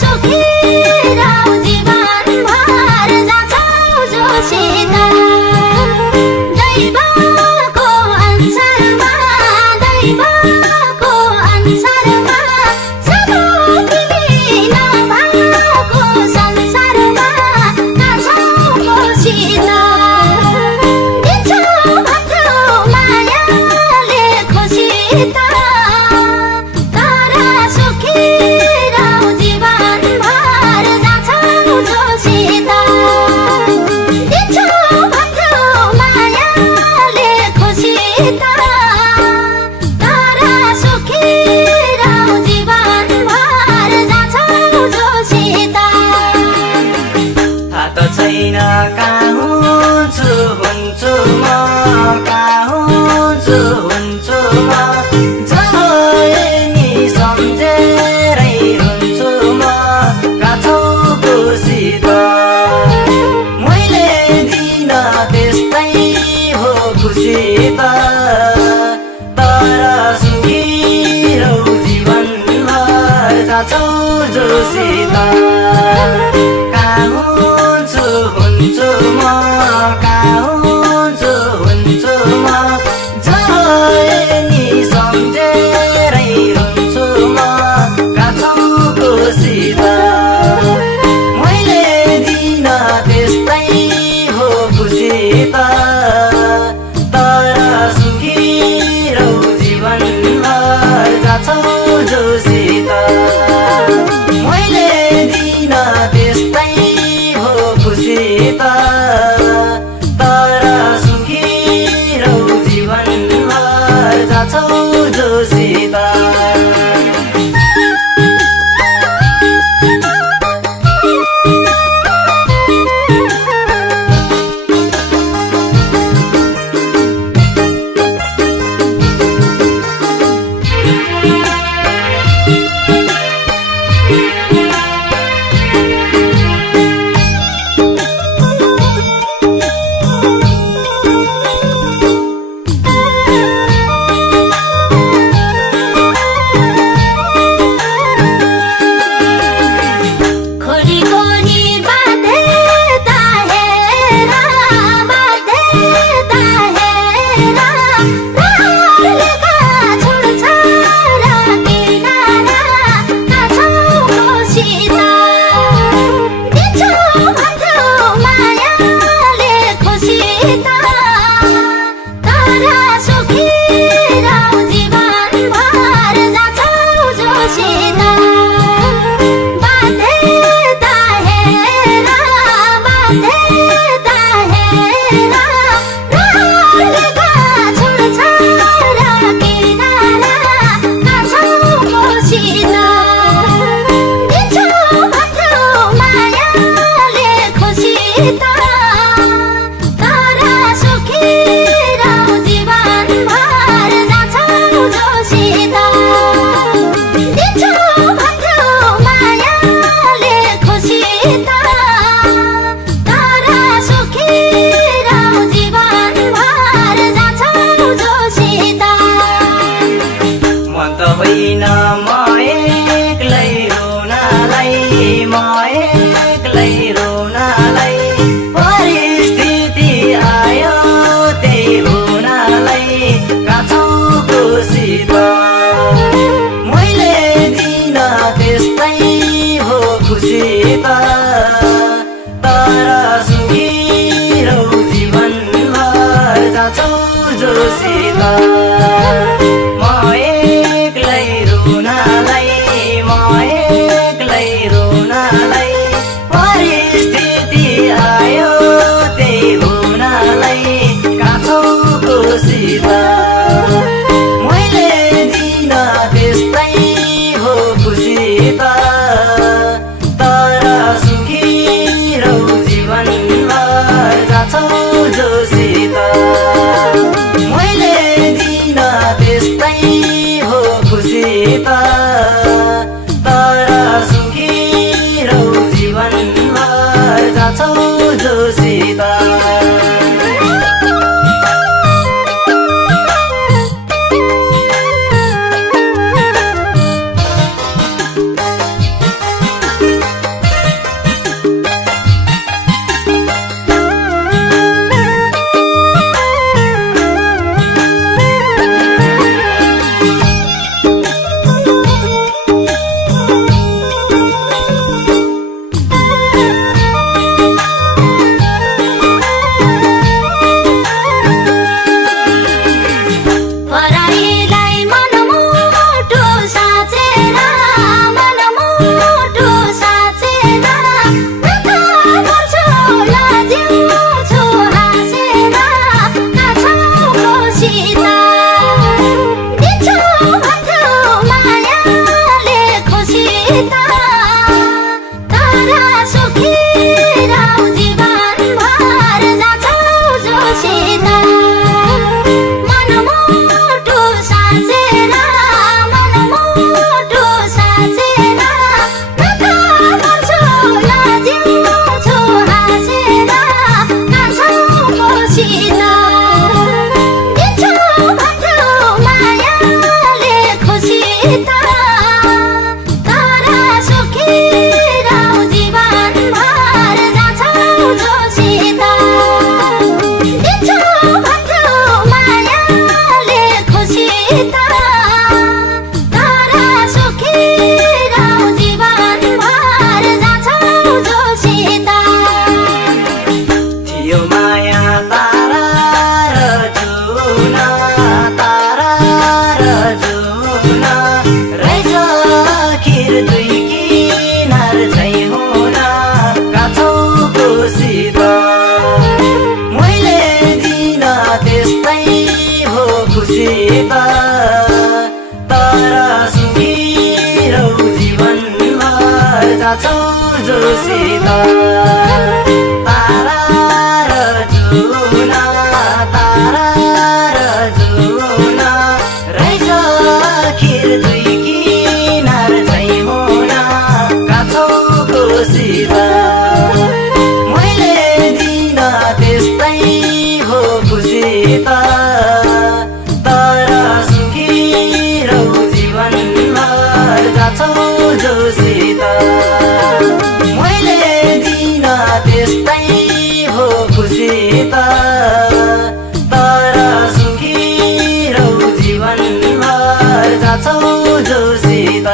सुखी रहौ जीवनभर जान्छौ जोसित दैवको अन्सारमा सब तिमी नभएको संसारमा नाच्छौ मसित दिन्छौ भन्थ्यौ मायाले खुसित तर सुखी रहौ जीवनभर जान्छौ जोसित दिन्छौ भन्थ्यौ मायाले खुसित तर सुखी रहौ जीवनभर जान्छौ जोसित थाहा त छैन कहाँ हुन्छु म कहाँ हुन्छु म जब नि सम्झेरै हुन्छु म कहाँ छौ खुसित मैले दिन त्यस्तै हो खुसित तर सुखी रहौ जीवनभर जान्छौ जोसित कहाँ हुन्छु म कहाँ हुन्छु म जब नि सम्झेरै हुन्छु म कहाँ छौ खुसित मैले दिन त्यस्तै हो खुसित तर सुखी रहौ जीवनभर जान्छौ जोसित मैले जीवनभर जाछौ जोसित तारा र जुना तारा र जुना रहेछ आखिर दुई किनार झैँ हुना काछौ खुसीत मैले दिन त्यस्तै हो खुसी त तर सुखी रहु जीवनभर जाछौ जोसित मैले दिन त्यस्तै हो खुसी त तर सुखी रहु जीवनभर जाछौ जोसित